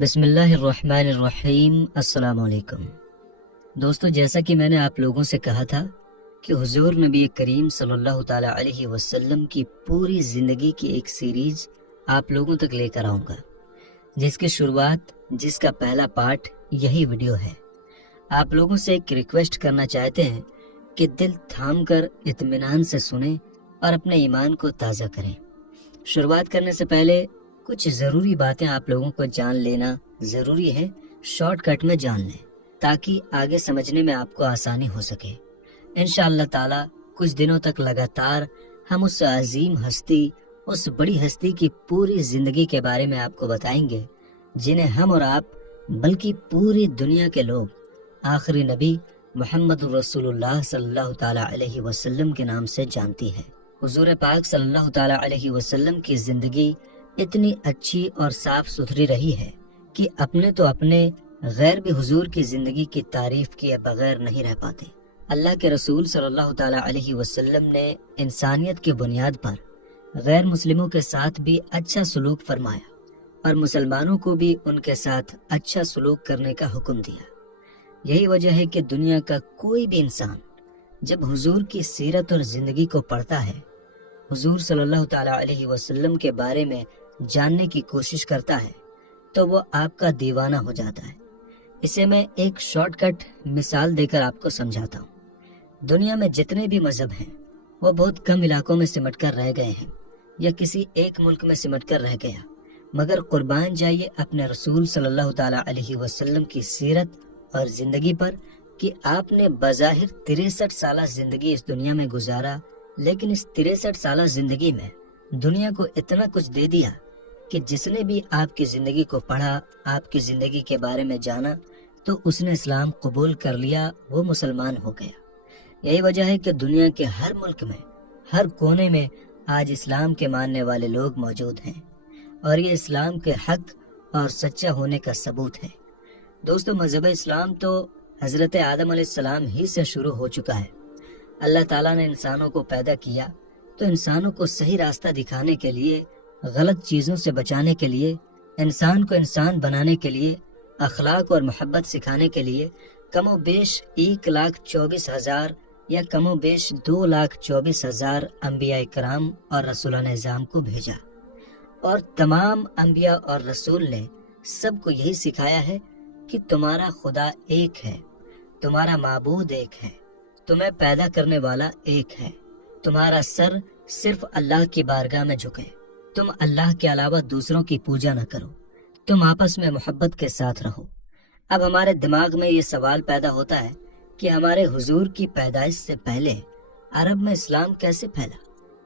بسم اللہ الرحمن الرحیم۔ السلام علیکم دوستو، جیسا کہ میں نے آپ لوگوں سے کہا تھا کہ حضور نبی کریم صلی اللہ تعالی علیہ وسلم کی پوری زندگی کی ایک سیریز آپ لوگوں تک لے کر آؤں گا، جس کی شروعات، جس کا پہلا پارٹ یہی ویڈیو ہے۔ آپ لوگوں سے ایک ریکویسٹ کرنا چاہتے ہیں کہ دل تھام کر اطمینان سے سنیں اور اپنے ایمان کو تازہ کریں۔ شروعات کرنے سے پہلے کچھ ضروری باتیں آپ لوگوں کو جان لینا ضروری ہے، شارٹ کٹ میں جان لیں تاکہ آگے سمجھنے میں آپ کو آسانی ہو سکے۔ انشاءاللہ تعالی کچھ دنوں تک لگاتار ہم اس عظیم ہستی، اس بڑی ہستی کی پوری زندگی کے بارے میں آپ کو بتائیں گے، جنہیں ہم اور آپ بلکہ پوری دنیا کے لوگ آخری نبی محمد رسول اللہ صلی اللہ تعالی علیہ وسلم کے نام سے جانتی ہے۔ حضور پاک صلی اللہ تعالی علیہ وسلم کی زندگی اتنی اچھی اور صاف ستھری رہی ہے کہ اپنے غیر بھی حضور کی زندگی کی تعریف کیے بغیر نہیں رہ پاتے۔ اللہ کے رسول صلی اللہ تعالی علیہ وسلم نے انسانیت کی بنیاد پر غیر مسلموں کے ساتھ بھی اچھا سلوک فرمایا اور مسلمانوں کو بھی ان کے ساتھ اچھا سلوک کرنے کا حکم دیا۔ یہی وجہ ہے کہ دنیا کا کوئی بھی انسان جب حضور کی سیرت اور زندگی کو پڑھتا ہے، حضور صلی اللہ تعالی علیہ وسلم کے بارے میں جاننے کی کوشش کرتا ہے، تو وہ آپ کا دیوانہ ہو جاتا ہے۔ اسے میں ایک شارٹ کٹ مثال دے کر آپ کو سمجھاتا ہوں۔ دنیا میں جتنے بھی مذہب ہیں وہ بہت کم علاقوں میں سمٹ کر رہ گئے ہیں یا کسی ایک ملک میں سمٹ کر رہ گیا، مگر قربان جائیے اپنے رسول صلی اللہ تعالی علیہ وسلم کی سیرت اور زندگی پر کہ آپ نے بظاہر 63 سالہ زندگی اس دنیا میں گزارا، لیکن اس 63 سالہ زندگی میں دنیا کو اتنا کچھ دے دیا کہ جس نے بھی آپ کی زندگی کو پڑھا، آپ کی زندگی کے بارے میں جانا، تو اس نے اسلام قبول کر لیا، وہ مسلمان ہو گیا۔ یہی وجہ ہے کہ دنیا کے ہر ملک میں، ہر کونے میں آج اسلام کے ماننے والے لوگ موجود ہیں، اور یہ اسلام کے حق اور سچا ہونے کا ثبوت ہے۔ دوستو، مذہب اسلام تو حضرت آدم علیہ السلام ہی سے شروع ہو چکا ہے۔ اللہ تعالیٰ نے انسانوں کو پیدا کیا تو انسانوں کو صحیح راستہ دکھانے کے لیے، غلط چیزوں سے بچانے کے لیے، انسان کو انسان بنانے کے لیے، اخلاق اور محبت سکھانے کے لیے کم و بیش 1,24,000 یا کم و بیش 2,24,000 انبیاء کرام اور رسولان اعظام کو بھیجا، اور تمام انبیاء اور رسول نے سب کو یہی سکھایا ہے کہ تمہارا خدا ایک ہے، تمہارا معبود ایک ہے، تمہیں پیدا کرنے والا ایک ہے، تمہارا سر صرف اللہ کی بارگاہ میں جھکے، تم اللہ کے علاوہ دوسروں کی پوجا نہ کرو، تم آپس میں محبت کے ساتھ رہو۔ اب ہمارے دماغ میں یہ سوال پیدا ہوتا ہے کہ ہمارے حضور کی پیدائش سے پہلے عرب میں اسلام کیسے پھیلا،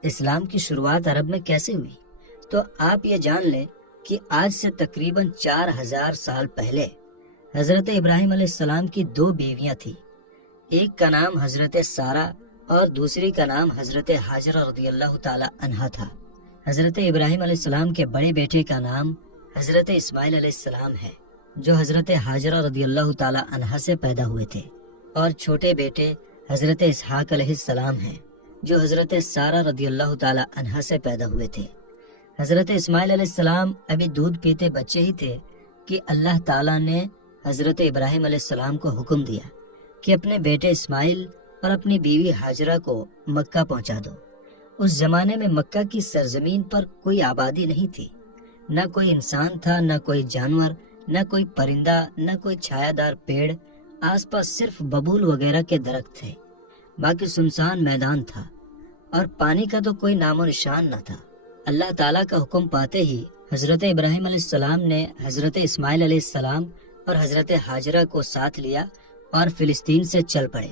اسلام کی شروعات عرب میں کیسے ہوئی؟ تو آپ یہ جان لیں کہ آج سے تقریباً 4,000 سال پہلے حضرت ابراہیم علیہ السلام کی 2 بیویاں تھیں، ایک کا نام حضرت سارہ اور دوسری کا نام حضرت حاجرہ رضی اللہ تعالی عنہا تھا۔ حضرت ابراہیم علیہ السلام کے بڑے بیٹے کا نام حضرت اسماعیل علیہ السلام ہے، جو حضرت حاجرہ رضی اللہ تعالی عنہا سے پیدا ہوئے تھے، اور چھوٹے بیٹے حضرت اسحاق علیہ السلام ہیں، جو حضرت سارہ رضی اللہ تعالی عنہا سے پیدا ہوئے تھے۔ حضرت اسماعیل علیہ السلام ابھی دودھ پیتے بچے ہی تھے کہ اللہ تعالیٰ نے حضرت ابراہیم علیہ السلام کو حکم دیا کہ اپنے بیٹے اسماعیل اور اپنی بیوی حاجرہ کو مکہ پہنچا دو۔ اس زمانے میں مکہ کی سرزمین پر کوئی آبادی نہیں تھی، نہ کوئی انسان تھا، نہ کوئی جانور، نہ کوئی پرندہ، نہ کوئی چھایا دار پیڑ، آس پاس صرف ببول وغیرہ کے درخت تھے، باقی سنسان میدان تھا، اور پانی کا تو کوئی نام و نشان نہ تھا۔ اللہ تعالیٰ کا حکم پاتے ہی حضرت ابراہیم علیہ السلام نے حضرت اسماعیل علیہ السلام اور حضرت حاجرہ کو ساتھ لیا اور فلسطین سے چل پڑے۔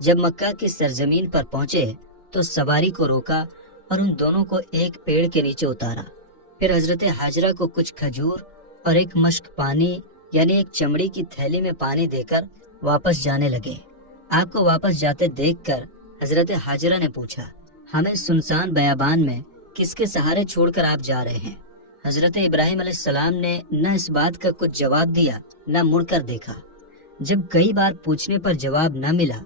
جب مکہ کی سرزمین پر پہنچے تو سواری کو روکا اور ان دونوں کو ایک پیڑ کے نیچے اتارا، پھر حضرت حاجرہ کو کچھ کھجور اور ایک مشک پانی یعنی ایک چمڑی کی تھیلی میں پانی دے کر واپس جانے لگے۔ آپ کو واپس جاتے دیکھ کر حضرت حاجرہ نے پوچھا، ہمیں سنسان بیابان میں کس کے سہارے چھوڑ کر آپ جا رہے ہیں؟ حضرت ابراہیم علیہ السلام نے نہ اس بات کا کچھ جواب دیا، نہ مڑ کر دیکھا۔ جب کئی بار پوچھنے پر جواب نہ ملا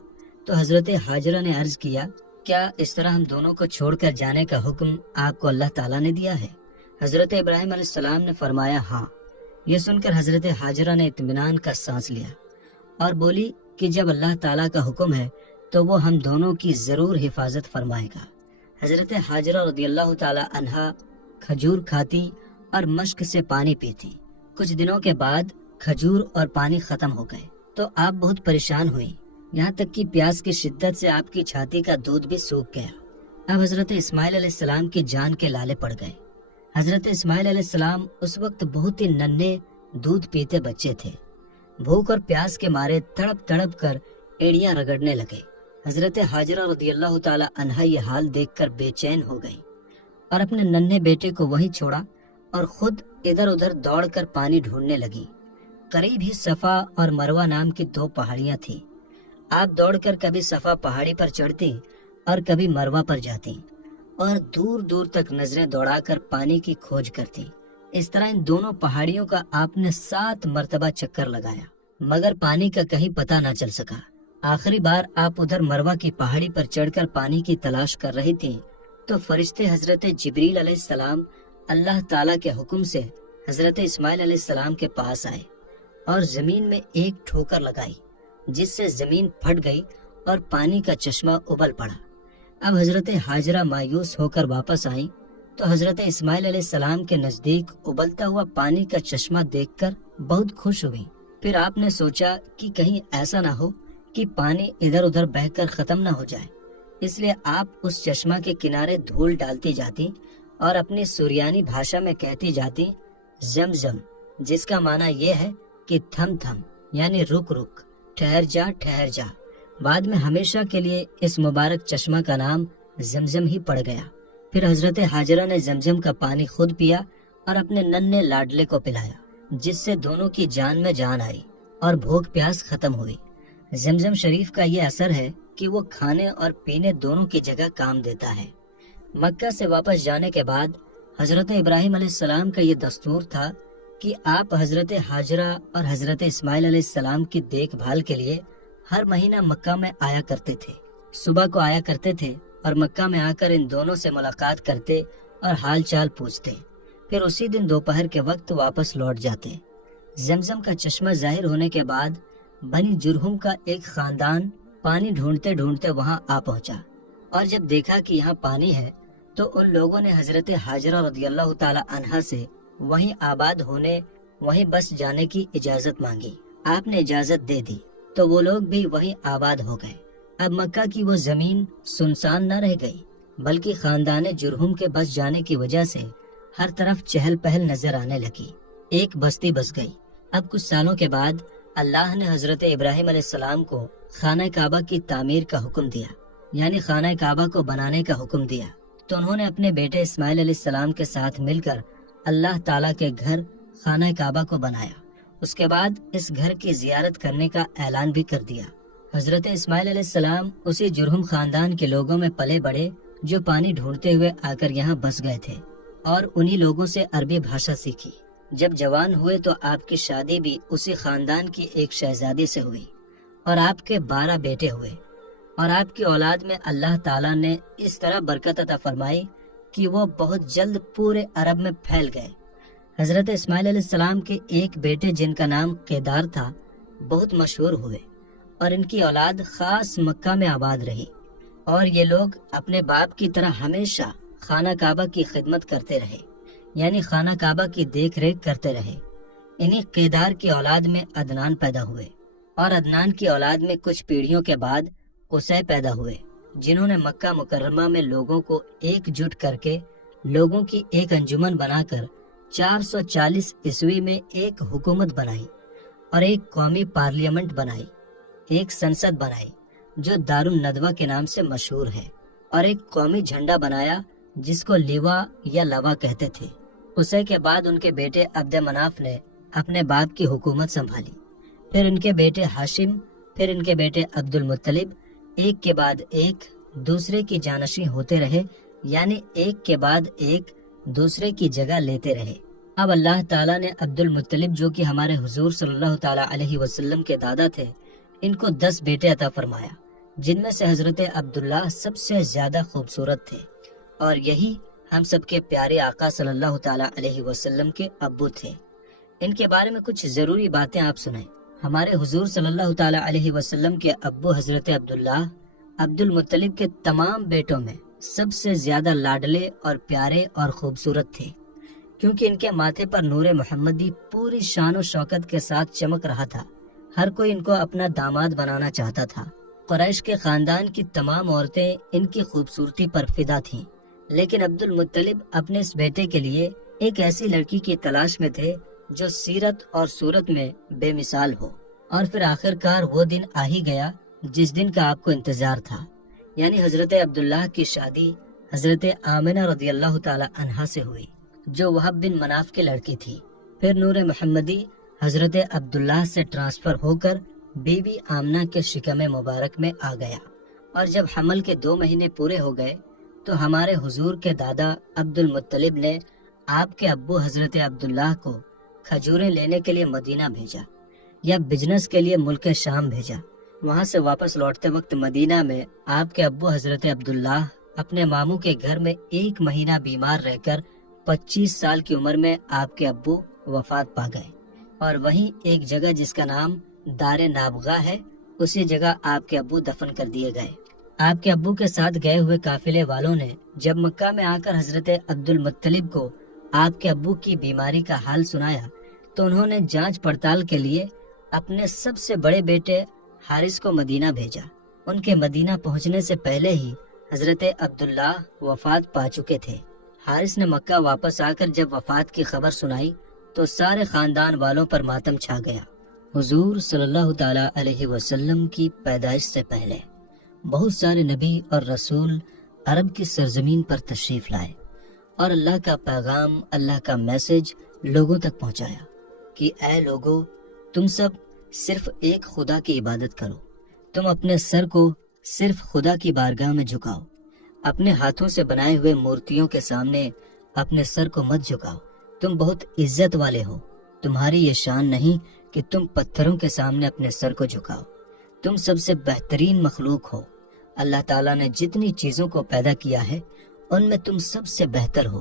تو حضرت حاجرہ نے عرض کیا، کیا اس طرح ہم دونوں کو چھوڑ کر جانے کا حکم آپ کو اللہ تعالیٰ نے دیا ہے؟ حضرت ابراہیم علیہ السلام نے فرمایا، ہاں، یہ سن کر حضرت حاجرہ نے اطمینان کا سانس لیا اور بولی کہ جب اللہ تعالیٰ کا حکم ہے تو وہ ہم دونوں کی ضرور حفاظت فرمائے گا۔ حضرت حاجرہ رضی اللہ تعالیٰ عنہا کھجور کھاتی اور مشک سے پانی پیتی۔ کچھ دنوں کے بعد کھجور اور پانی ختم ہو گئے تو آپ بہت پریشان ہوئی، یہاں تک کہ پیاس کی شدت سے آپ کی چھاتی کا دودھ بھی سوکھ گیا۔ اب حضرت اسماعیل علیہ السلام کی جان کے لالے پڑ گئے۔ حضرت اسماعیل علیہ السلام اس وقت بہت ہی ننھے دودھ پیتے بچے تھے۔ بھوک اور پیاس کے مارے تڑپ تڑپ کر ایڑیاں رگڑنے لگے۔ حضرت حاجرہ رضی اللہ تعالی عنہا یہ حال دیکھ کر بے چین ہو گئی اور اپنے ننھے بیٹے کو وہیں چھوڑا اور خود ادھر ادھر دوڑ کر پانی ڈھونڈنے لگی۔ قریب ہی صفا اور مروہ نام کی 2 پہاڑیاں تھیں۔ آپ دوڑ کر کبھی صفا پہاڑی پر چڑھتی اور کبھی مروہ پر جاتی اور دور دور تک نظریں دوڑا کر پانی کی کھوج کرتی۔ اس طرح ان دونوں پہاڑیوں کا آپ نے 7 مرتبہ چکر لگایا مگر پانی کا کہیں پتہ نہ چل سکا۔ آخری بار آپ ادھر مروہ کی پہاڑی پر چڑھ کر پانی کی تلاش کر رہی تھیں تو فرشتے حضرت جبریل علیہ السلام اللہ تعالیٰ کے حکم سے حضرت اسماعیل علیہ السلام کے پاس آئے اور زمین میں ایک ٹھوکر لگائی جس سے زمین پھٹ گئی اور پانی کا چشمہ ابل پڑا۔ اب حضرت حاجرہ مایوس ہو کر واپس آئیں تو حضرت اسماعیل علیہ السلام کے نزدیک ابلتا ہوا پانی کا چشمہ دیکھ کر بہت خوش ہوئی۔ پھر آپ نے سوچا کہ کہیں ایسا نہ ہو کہ پانی ادھر ادھر بہہ کر ختم نہ ہو جائے، اس لیے آپ اس چشمہ کے کنارے دھول ڈالتی جاتی اور اپنی سریانی بھاشا میں کہتی جاتی زمزم، جس کا معنی یہ ہے کہ تھم تھم، یعنی رک رک، ٹھہر جا ٹھہر جا۔ بعد میں ہمیشہ کے لیے اس مبارک چشمہ کا نام زمزم ہی پڑ گیا۔ پھر حضرت حاجرہ نے زمزم کا پانی خود پیا اور اپنے ننھے لاڈلے کو پلایا، جس سے دونوں کی جان میں جان آئی اور بھوک پیاس ختم ہوئی۔ زمزم شریف کا یہ اثر ہے کہ وہ کھانے اور پینے دونوں کی جگہ کام دیتا ہے۔ مکہ سے واپس جانے کے بعد حضرت ابراہیم علیہ السلام کا یہ دستور تھا کہ آپ حضرت حاجرہ اور حضرت اسماعیل علیہ السلام کی دیکھ بھال کے لیے ہر مہینہ مکہ میں آیا کرتے تھے۔ صبح کو آیا کرتے تھے اور مکہ میں آ کر ان دونوں سے ملاقات کرتے اور حال چال پوچھتے، پھر اسی دن دوپہر کے وقت واپس لوٹ جاتے۔ زمزم کا چشمہ ظاہر ہونے کے بعد بنی جرہم کا ایک خاندان پانی ڈھونڈتے ڈھونڈتے وہاں آ پہنچا اور جب دیکھا کہ یہاں پانی ہے تو ان لوگوں نے حضرت حاجرہ رضی اللہ تعالی عنہا سے وہیں آباد ہونے، وہیں بس جانے کی اجازت مانگی۔ آپ نے اجازت دے دی تو وہ لوگ بھی وہیں آباد ہو گئے۔ اب مکہ کی وہ زمین سنسان نہ رہ گئی بلکہ خاندان جرہم کے بس جانے کی وجہ سے ہر طرف چہل پہل نظر آنے لگی۔ ایک بستی بس گئی۔ اب کچھ سالوں کے بعد اللہ نے حضرت ابراہیم علیہ السلام کو خانہ کعبہ کی تعمیر کا حکم دیا، یعنی خانہ کعبہ کو بنانے کا حکم دیا، تو انہوں نے اپنے بیٹے اسماعیل علیہ السلام کے ساتھ مل کر اللہ تعالیٰ کے گھر خانہ کعبہ کو بنایا۔ اس کے بعد اس گھر کی زیارت کرنے کا اعلان بھی کر دیا۔ حضرت اسماعیل علیہ السلام اسی جرہم خاندان کے لوگوں میں پلے بڑھے جو پانی ڈھونڈتے ہوئے آ کر یہاں بس گئے تھے اور انہی لوگوں سے عربی بھاشا سیکھی۔ جب جوان ہوئے تو آپ کی شادی بھی اسی خاندان کی ایک شہزادی سے ہوئی اور آپ کے 12 بیٹے ہوئے، اور آپ کی اولاد میں اللہ تعالیٰ نے اس طرح برکت عطا فرمائی کہ وہ بہت جلد پورے عرب میں پھیل گئے۔ حضرت اسماعیل علیہ السلام کے ایک بیٹے جن کا نام قیدار تھا بہت مشہور ہوئے اور ان کی اولاد خاص مکہ میں آباد رہی، اور یہ لوگ اپنے باپ کی طرح ہمیشہ خانہ کعبہ کی خدمت کرتے رہے، یعنی خانہ کعبہ کی دیکھ ریکھ کرتے رہے۔ انہی قیدار کی اولاد میں عدنان پیدا ہوئے اور عدنان کی اولاد میں کچھ پیڑھیوں کے بعد قصی پیدا ہوئے، جنہوں نے مکہ مکرمہ میں لوگوں کو ایک جٹ کر کے لوگوں کی ایک انجمن بنا کر 440 عیسوی میں ایک حکومت بنائی اور ایک قومی پارلیمنٹ بنائی، ایک سنسد بنائی جو دار الندوہ کے نام سے مشہور ہے، اور ایک قومی جھنڈا بنایا جس کو لیوا یا لوا کہتے تھے۔ قصی کے بعد ان کے بیٹے عبد مناف نے اپنے باپ کی حکومت سنبھالی، پھر ان کے بیٹے ہاشم، پھر ان کے بیٹے عبد المطلب، ایک کے بعد ایک دوسرے کی جانشین ہوتے رہے، یعنی ایک کے بعد ایک دوسرے کی جگہ لیتے رہے۔ اب اللہ تعالیٰ نے عبد المطلب جو کہ ہمارے حضور صلی اللہ تعالیٰ علیہ وسلم کے دادا تھے، ان کو 10 بیٹے عطا فرمایا، جن میں سے حضرت عبداللہ سب سے زیادہ خوبصورت تھے، اور یہی ہم سب کے پیارے آقا صلی اللہ تعالیٰ علیہ وسلم کے ابو تھے۔ ان کے بارے میں کچھ ضروری باتیں آپ سنیں۔ ہمارے حضور صلی اللہ تعالیٰ علیہ وسلم کے ابو حضرت عبداللہ عبد المطلب کے تمام بیٹوں میں سب سے زیادہ لاڈلے اور پیارے اور خوبصورت تھے، کیونکہ ان کے ماتھے پر نور محمدی پوری شان و شوکت کے ساتھ چمک رہا تھا۔ ہر کوئی ان کو اپنا داماد بنانا چاہتا تھا۔ قریش کے خاندان کی تمام عورتیں ان کی خوبصورتی پر فدا تھیں، لیکن عبد المطلب اپنے اس بیٹے کے لیے ایک ایسی لڑکی کی تلاش میں تھے جو سیرت اور صورت میں بے مثال ہو۔ اور پھر آخر کار وہ دن آ ہی گیا جس دن کا آپ کو انتظار تھا، یعنی حضرت عبداللہ کی شادی حضرت آمنہ رضی اللہ تعالی عنہا سے ہوئی، جو وہب بن مناف کی لڑکی تھی۔ پھر نور محمدی حضرت عبداللہ سے ٹرانسفر ہو کر بی بی آمنہ کے شکم مبارک میں آ گیا، اور جب حمل کے 2 مہینے پورے ہو گئے تو ہمارے حضور کے دادا عبد المطلب نے آپ کے ابو حضرت عبداللہ کو کھجوریں لینے کے لیے مدینہ بھیجا، یا بزنس کے لیے ملک شام بھیجا۔ وہاں سے واپس لوٹتے وقت مدینہ میں آپ کے ابو حضرت عبداللہ اپنے ماموں کے گھر میں 1 مہینہ بیمار رہ کر 25 سال کی عمر میں آپ کے ابو وفات پا گئے، اور وہیں ایک جگہ جس کا نام دار نابغہ ہے، اسی جگہ آپ کے ابو دفن کر دیے گئے۔ آپ کے ابو کے ساتھ گئے ہوئے قافلے والوں نے جب مکہ میں آ کر حضرت عبد المطلب کو آپ کے ابو کی بیماری کا حال سنایا تو انہوں نے جانچ پڑتال کے لیے اپنے سب سے بڑے بیٹے حارث کو مدینہ بھیجا۔ ان کے مدینہ پہنچنے سے پہلے ہی حضرت عبداللہ وفات پا چکے تھے۔ حارث نے مکہ واپس آ کر جب وفات کی خبر سنائی تو سارے خاندان والوں پر ماتم چھا گیا۔ حضور صلی اللہ تعالیٰ علیہ وسلم کی پیدائش سے پہلے بہت سارے نبی اور رسول عرب کی سرزمین پر تشریف لائے اور اللہ کا پیغام، اللہ کا میسج لوگوں تک پہنچایا کہ اے لوگو، تم سب صرف ایک خدا کی عبادت کرو، تم اپنے سر کو صرف خدا کی بارگاہ میں جھکاؤ، اپنے ہاتھوں سے بنائے ہوئے مورتیوں کے سامنے اپنے سر کو مت جھکاؤ، تم بہت عزت والے ہو، تمہاری یہ شان نہیں کہ تم پتھروں کے سامنے اپنے سر کو جھکاؤ، تم سب سے بہترین مخلوق ہو، اللہ تعالیٰ نے جتنی چیزوں کو پیدا کیا ہے ان میں تم سب سے بہتر ہو،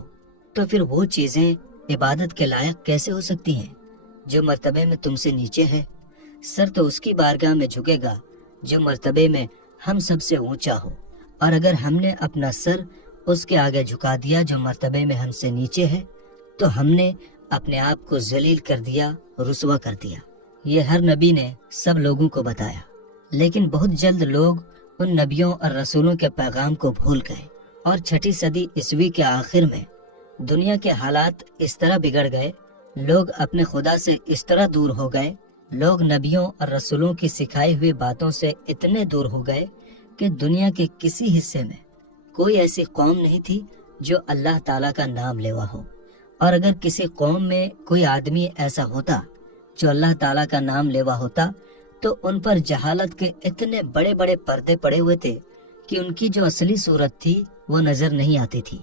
تو پھر وہ چیزیں عبادت کے لائق کیسے ہو سکتی ہیں جو مرتبے میں تم سے نیچے ہے؟ سر تو اس کی بارگاہ میں جھکے گا جو مرتبے میں ہم سب سے اونچا ہو، اور اگر ہم نے اپنا سر اس کے آگے جھکا دیا جو مرتبے میں ہم سے نیچے ہے تو ہم نے اپنے آپ کو ذلیل کر دیا، رسوا کر دیا۔ یہ ہر نبی نے سب لوگوں کو بتایا، لیکن بہت جلد لوگ ان نبیوں اور رسولوں کے پیغام کو بھول گئے، اور 6 صدی عیسوی کے آخر میں دنیا کے حالات اس طرح بگڑ گئے، لوگ اپنے خدا سے اس طرح دور ہو گئے، لوگ نبیوں اور رسولوں کی سکھائی ہوئی باتوں سے اتنے دور ہو گئے کہ دنیا کے کسی حصے میں کوئی ایسی قوم نہیں تھی جو اللہ تعالیٰ کا نام لیوا ہو، اور اگر کسی قوم میں کوئی آدمی ایسا ہوتا جو اللہ تعالیٰ کا نام لیوا ہوتا تو ان پر جہالت کے اتنے بڑے بڑے پردے پڑے ہوئے تھے کہ ان کی جو اصلی صورت تھی وہ نظر نہیں آتی تھی۔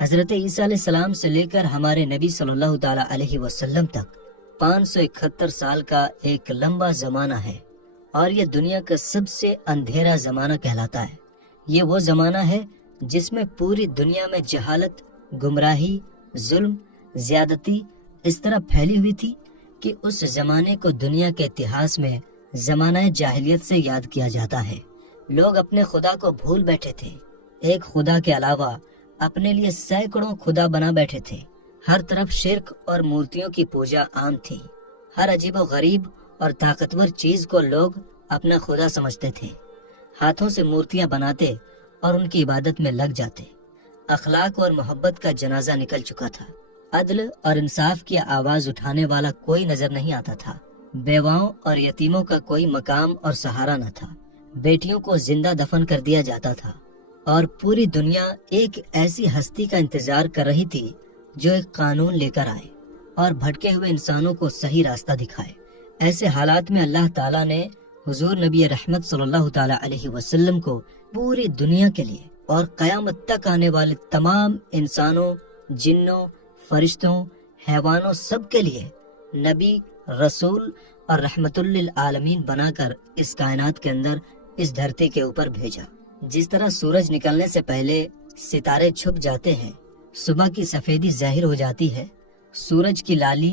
حضرت عیسیٰ علیہ السلام سے لے کر ہمارے نبی صلی اللہ تعالیٰ علیہ وسلم تک 571 سال کا ایک لمبا زمانہ ہے، اور یہ دنیا کا سب سے اندھیرا زمانہ کہلاتا ہے۔ یہ وہ زمانہ ہے جس میں پوری دنیا میں جہالت، گمراہی، ظلم، زیادتی اس طرح پھیلی ہوئی تھی کہ اس زمانے کو دنیا کے اتہاس میں زمانہ جاہلیت سے یاد کیا جاتا ہے۔ لوگ اپنے خدا کو بھول بیٹھے تھے، ایک خدا کے علاوہ اپنے لیے سینکڑوں خدا بنا بیٹھے تھے، ہر طرف شرک اور مورتیوں کی پوجا عام تھی، ہر عجیب و غریب اور طاقتور چیز کو لوگ اپنا خدا سمجھتے تھے، ہاتھوں سے مورتیاں بناتے اور ان کی عبادت میں لگ جاتے۔ اخلاق اور محبت کا جنازہ نکل چکا تھا، عدل اور انصاف کی آواز اٹھانے والا کوئی نظر نہیں آتا تھا، بیواؤں اور یتیموں کا کوئی مقام اور سہارا نہ تھا، بیٹیوں کو زندہ دفن کر دیا جاتا تھا، اور پوری دنیا ایک ایسی ہستی کا انتظار کر رہی تھی جو ایک قانون لے کر آئے اور بھٹکے ہوئے انسانوں کو صحیح راستہ دکھائے۔ ایسے حالات میں اللہ تعالیٰ نے حضور نبی رحمت صلی اللہ تعالیٰ علیہ وسلم کو پوری دنیا کے لیے اور قیامت تک آنے والے تمام انسانوں، جنوں، فرشتوں، حیوانوں سب کے لیے نبی، رسول اور رحمت للعالمین بنا کر اس کائنات کے اندر اس دھرتی کے اوپر بھیجا۔ جس طرح سورج نکلنے سے پہلے ستارے چھپ جاتے ہیں، صبح کی سفیدی ظاہر ہو جاتی ہے، سورج کی لالی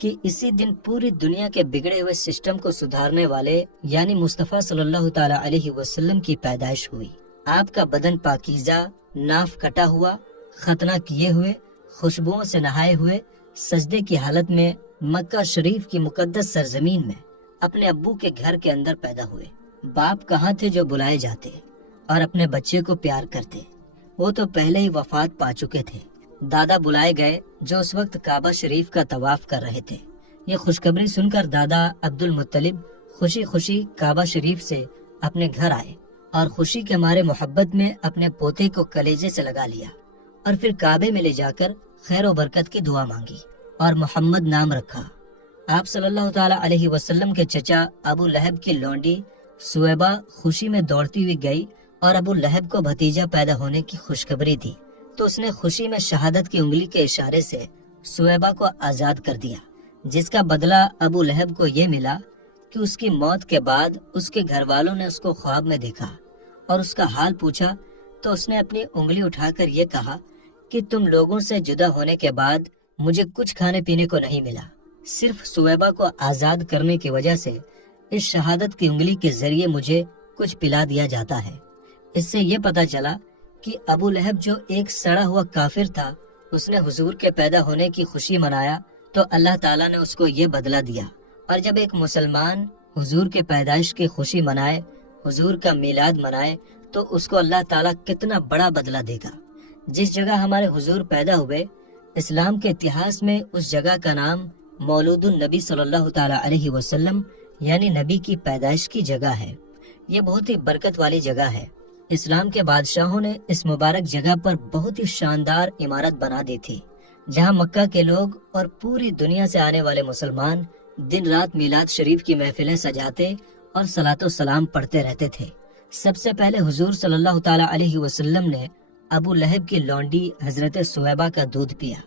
کہ اسی دن پوری دنیا کے بگڑے ہوئے سسٹم کو سدھارنے والے یعنی مصطفیٰ صلی اللہ تعالی علیہ وسلم کی پیدائش ہوئی۔ آپ کا بدن پاکیزہ، ناف کٹا ہوا، ختنہ کیے ہوئے، خوشبوؤں سے نہائے ہوئے، سجدے کی حالت میں مکہ شریف کی مقدس سرزمین میں اپنے ابو کے گھر کے اندر پیدا ہوئے۔ باپ کہاں تھے جو بلائے جاتے اور اپنے بچے کو پیار کرتے؟ وہ تو پہلے ہی وفات پا چکے تھے۔ دادا بلائے گئے جو اس وقت کعبہ شریف کا طواف کر رہے تھے۔ یہ خوشخبری سن کر دادا عبد المطلب خوشی خوشی کعبہ شریف سے اپنے گھر آئے اور خوشی کے مارے محبت میں اپنے پوتے کو کلیجے سے لگا لیا اور پھر کعبے میں لے جا کر خیر و برکت کی دعا مانگی اور محمد نام رکھا۔ آپ صلی اللہ تعالی علیہ وسلم کے چچا ابو لہب کی لونڈی سویبہ خوشی میں دوڑتی ہوئی گئی اور ابو لہب کو بھتیجا پیدا ہونے کی خوشخبری دی تو اس نے خوشی میں شہادت کی انگلی کے اشارے سے سویبہ کو آزاد کر دیا، جس کا بدلہ ابو لہب کو یہ ملا کہ اس کی موت کے بعد اس کے گھر والوں نے اس کو خواب میں دیکھا اور اس کا حال پوچھا تو اس نے اپنی انگلی اٹھا کر یہ کہا کہ تم لوگوں سے جدا ہونے کے بعد مجھے کچھ کھانے پینے کو نہیں ملا، صرف سویبہ کو آزاد کرنے کی وجہ سے اس شہادت کی انگلی کے ذریعے مجھے کچھ پلا دیا جاتا ہے۔ اس سے یہ پتہ چلا کہ ابو لہب جو ایک سڑا ہوا کافر تھا، اس نے حضور کے پیدا ہونے کی خوشی منایا تو اللہ تعالیٰ نے اس کو یہ بدلہ دیا، اور جب ایک مسلمان حضور کے پیدائش کی خوشی منائے، حضور کا میلاد منائے، تو اس کو اللہ تعالیٰ کتنا بڑا بدلہ دے گا۔ جس جگہ ہمارے حضور پیدا ہوئے، اسلام کے اتہاس میں اس جگہ کا نام مولود النبی صلی اللہ تعالی علیہ وسلم یعنی نبی کی پیدائش کی جگہ ہے۔ یہ بہت ہی برکت والی جگہ ہے۔ اسلام کے بادشاہوں نے اس مبارک جگہ پر بہت ہی شاندار عمارت بنا دی تھی، جہاں مکہ کے لوگ اور پوری دنیا سے آنے والے مسلمان دن رات میلاد شریف کی محفلیں سجاتے اور صلاۃ و سلام پڑھتے رہتے تھے۔ سب سے پہلے حضور صلی اللہ تعالی علیہ وسلم نے ابو لہب کی لونڈی حضرت سویبہ کا دودھ پیا،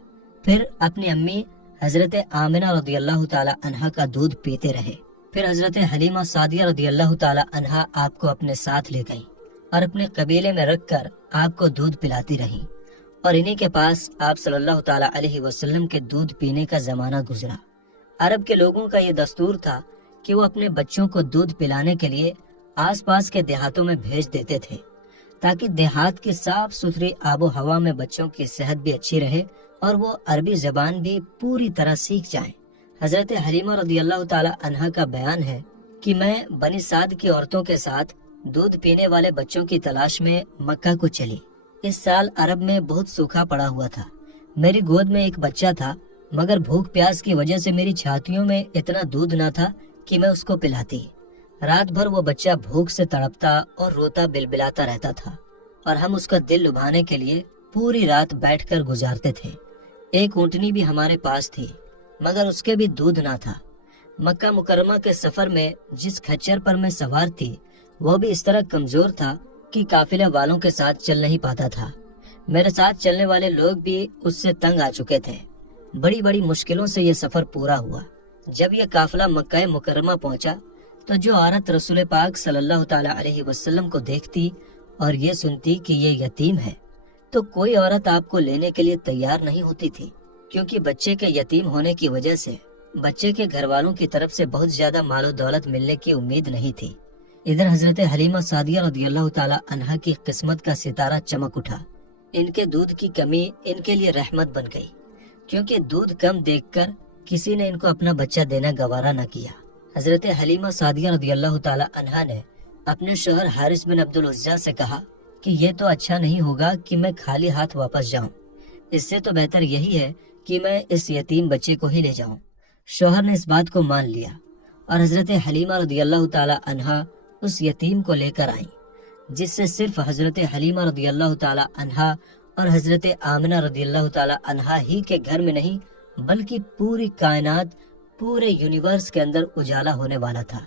پھر اپنی امی حضرت آمنہ رضی اللہ تعالی عنہا کا دودھ پیتے رہے، پھر حضرت حلیمہ سعدیہ رضی اللہ تعالی عنہا آپ کو اپنے ساتھ لے گئیں اور اپنے قبیلے میں رکھ کر آپ کو دودھ پلاتی رہیں، اور انہی کے پاس آپ صلی اللہ تعالی علیہ وسلم کے دودھ پینے کا زمانہ گزرا۔ عرب کے لوگوں کا یہ دستور تھا کہ وہ اپنے بچوں کو دودھ پلانے کے لیے آس پاس کے دیہاتوں میں بھیج دیتے تھے، تاکہ دیہات کی صاف ستھری آب و ہوا میں بچوں کی صحت بھی اچھی رہے اور وہ عربی زبان بھی پوری طرح سیکھ جائیں۔ حضرت حلیمہ رضی اللہ تعالی عنہا کا بیان ہے کہ میں بنی سعد کی عورتوں کے ساتھ دودھ پینے والے بچوں کی تلاش میں مکہ کو چلی۔ اس سال عرب میں بہت سوکھا پڑا ہوا تھا۔ میری گود میں ایک بچہ تھا، مگر بھوک پیاس کی وجہ سے میری چھاتیوں میں اتنا دودھ نہ تھا کہ میں اس کو پلاتی۔ رات بھر وہ بچہ بھوک سے تڑپتا اور روتا بلبلاتا رہتا تھا، اور ہم اس کا دل لبھانے کے لیے پوری رات بیٹھ کر گزارتے تھے۔ ایک اونٹنی بھی ہمارے پاس تھی، مگر اس کے بھی دودھ نہ تھا۔ مکہ مکرمہ کے سفر میں جس کھچر پر میں سوار تھی، وہ بھی اس طرح کمزور تھا کہ قافلے والوں کے ساتھ چل نہیں پاتا تھا۔ میرے ساتھ چلنے والے لوگ بھی اس سے تنگ آ چکے تھے۔ بڑی بڑی مشکلوں سے یہ سفر پورا ہوا۔ جب یہ قافلہ مکہ مکرمہ پہنچا تو جو عورت رسول پاک صلی اللہ تعالی علیہ وسلم کو دیکھتی اور یہ سنتی کہ یہ یتیم ہے، تو کوئی عورت آپ کو لینے کے لیے تیار نہیں ہوتی تھی، کیونکہ بچے کے یتیم ہونے کی وجہ سے بچے کے گھر والوں کی طرف سے بہت زیادہ مال و دولت ملنے کی امید نہیں تھی۔ ادھر حضرت حلیمہ سعدیہ رضی اللہ تعالی عنہا کی قسمت کا ستارہ چمک اٹھا۔ ان کے دودھ کی کمی ان کے لیے رحمت بن گئی، کیونکہ دودھ کم دیکھ کر کسی نے ان کو اپنا بچہ دینا گوارا نہ کیا۔ حضرت حلیمہ سعدیہ رضی اللہ تعالی عنہا نے اپنے شوہر حارث بن عبد العزیٰ سے کہا کہ یہ تو اچھا نہیں ہوگا کہ میں خالی ہاتھ واپس جاؤں، اس سے تو بہتر یہی ہے کہ میں اس یتیم بچے کو ہی لے جاؤں۔ شوہر نے اس بات کو مان لیا اور حضرت حلیمہ رضی اللہ تعالی عنہا اس یتیم کو لے کر آئیں، جس سے صرف حضرت حلیمہ رضی اللہ تعالی عنہا اور حضرت آمنہ رضی اللہ تعالی عنہا ہی کے گھر میں نہیں بلکہ پوری کائنات، پورے یونیورس کے اندر اجالا ہونے والا تھا۔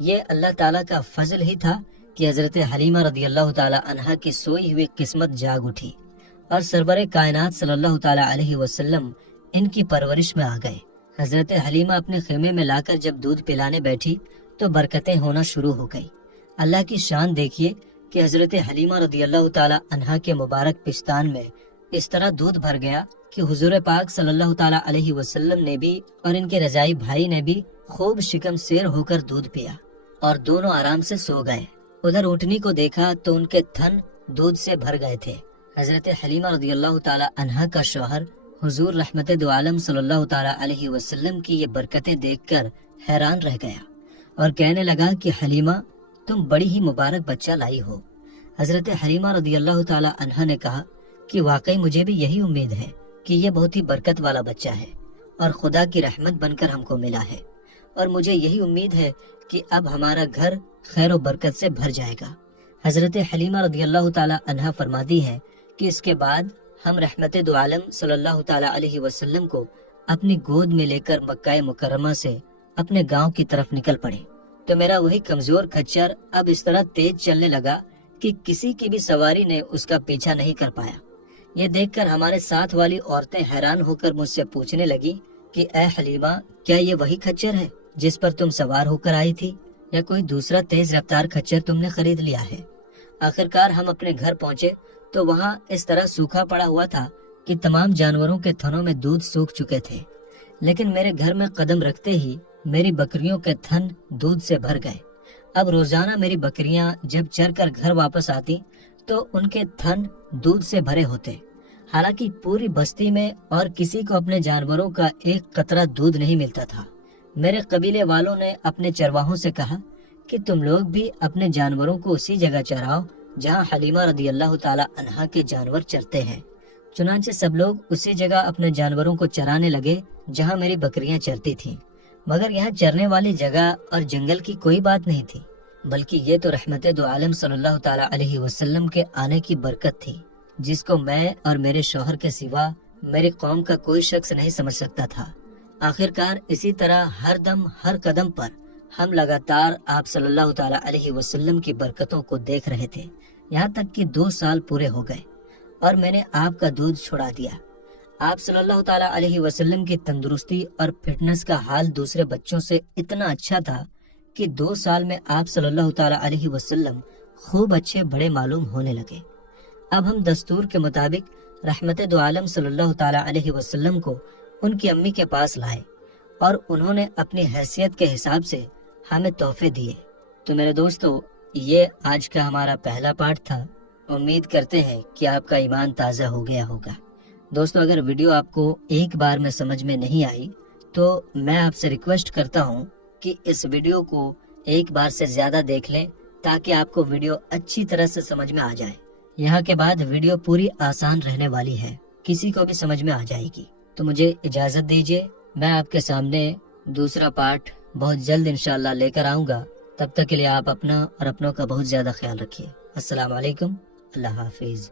یہ اللہ تعالیٰ کا فضل ہی تھا کہ حضرت حلیمہ رضی اللہ تعالی عنہا کی سوئی ہوئی قسمت جاگ اٹھی اور سرور کائنات صلی اللہ تعالی علیہ وسلم ان کی پرورش میں آ گئے۔ حضرت حلیمہ اپنے خیمے میں لا کر جب دودھ پلانے بیٹھی تو برکتیں ہونا شروع ہو گئی۔ اللہ کی شان دیکھیے کہ حضرت حلیمہ رضی اللہ تعالی عنہا کے مبارک پستان میں اس طرح دودھ بھر گیا کہ حضور پاک صلی اللہ تعالیٰ علیہ وسلم نے بھی اور ان کے رضائی بھائی نے بھی خوب شکم سیر ہو کر دودھ پیا اور دونوں آرام سے سو گئے۔ ادھر اونٹنی کو دیکھا تو ان کے تھن دودھ سے بھر گئے تھے۔ حضرت حلیمہ رضی اللہ تعالیٰ عنہا کا شوہر حضور رحمت دو عالم صلی اللہ تعالیٰ علیہ وسلم کی یہ برکتیں دیکھ کر حیران رہ گیا اور کہنے لگا کہ حلیمہ تم بڑی ہی مبارک بچہ لائی ہو۔ حضرت حلیمہ رضی اللہ تعالیٰ عنہا نے کہا کہ واقعی مجھے بھی یہی امید ہے کہ یہ بہت ہی برکت والا بچہ ہے اور خدا کی رحمت بن کر ہم کو ملا ہے، اور مجھے یہی امید ہے کہ اب ہمارا گھر خیر و برکت سے بھر جائے گا۔ حضرت حلیمہ رضی اللہ تعالیٰ عنہا فرماتی ہے کہ اس کے بعد ہم رحمت دو عالم صلی اللہ تعالیٰ علیہ وسلم کو اپنی گود میں لے کر مکہ مکرمہ سے اپنے گاؤں کی طرف نکل پڑے تو میرا وہی کمزور کھچر اب اس طرح تیز چلنے لگا کہ کسی کی بھی سواری نے اس کا پیچھا نہیں کر پایا۔ یہ دیکھ کر ہمارے ساتھ والی عورتیں حیران ہو کر مجھ سے پوچھنے لگی کہ اے حلیمہ، کیا یہ وہی کھچر ہے جس پر تم سوار ہو کر آئی تھی، یا کوئی دوسرا تیز رفتار کھچر تم نے خرید لیا ہے؟ آخرکار ہم اپنے گھر پہنچے تو وہاں اس طرح سوکھا پڑا ہوا تھا کہ تمام جانوروں کے تھنوں میں دودھ سوکھ چکے تھے، لیکن میرے گھر میں قدم رکھتے ہی میری بکریوں کے تھن دودھ سے بھر گئے۔ اب روزانہ میری بکریاں جب چر کر گھر واپس آتی تو ان کے تھن دودھ سے بھرے ہوتے، حالانکہ پوری بستی میں اور کسی کو اپنے جانوروں کا ایک قطرہ دودھ نہیں ملتا تھا۔ میرے قبیلے والوں نے اپنے چرواہوں سے کہا کہ تم لوگ بھی اپنے جانوروں کو اسی جگہ چراؤ جہاں حلیمہ رضی اللہ تعالی عنہا کے جانور چرتے ہیں۔ چنانچہ سب لوگ اسی جگہ اپنے جانوروں کو چرانے لگے جہاں میری بکریاں چرتی تھیں، مگر یہاں چرنے والی جگہ اور جنگل کی کوئی بات نہیں تھی، بلکہ یہ تو رحمت دو عالم صلی اللہ تعالی علیہ وسلم کے آنے کی برکت تھی، جس کو میں اور میرے شوہر کے سوا میری قوم کا کوئی شخص نہیں سمجھ سکتا تھا۔ آخرکار اسی طرح ہر دم ہر قدم پر ہم لگاتار آپ صلی اللہ تعالی علیہ وسلم کی برکتوں کو دیکھ رہے تھے، یہاں تک کہ 2 سال پورے ہو گئے اور میں نے آپ کا دودھ چھڑا دیا۔ آپ صلی اللہ تعالی علیہ وسلم کی تندرستی اور فٹنس کا حال دوسرے بچوں سے اتنا اچھا تھا کہ 2 سال میں آپ صلی اللہ تعالی علیہ وسلم خوب اچھے بڑے معلوم ہونے لگے۔ اب ہم دستور کے مطابق رحمت دو عالم صلی اللہ تعالی علیہ وسلم کو ان کی امی کے پاس لائے اور انہوں نے اپنی حیثیت کے حساب سے ہمیں تحفے دیے۔ تو میرے دوستو، یہ آج کا ہمارا پہلا پارٹ تھا۔ امید کرتے ہیں کہ آپ کا ایمان تازہ ہو گیا ہوگا۔ دوستو، اگر ویڈیو آپ کو ایک بار میں سمجھ میں نہیں آئی تو میں آپ سے ریکویسٹ کرتا ہوں کہ اس ویڈیو کو ایک بار سے زیادہ دیکھ لیں تاکہ آپ کو ویڈیو اچھی طرح سے سمجھ میں آ جائے۔ یہاں کے بعد ویڈیو پوری آسان رہنے والی ہے، کسی کو بھی سمجھ میں آ جائے گی۔ تو مجھے اجازت دیجیے، میں آپ کے سامنے دوسرا پارٹ بہت جلد انشاءاللہ لے کر آؤں گا۔ تب تک کے لیے آپ اپنا اور اپنوں کا بہت زیادہ خیال رکھیے۔ السلام علیکم، اللہ حافظ۔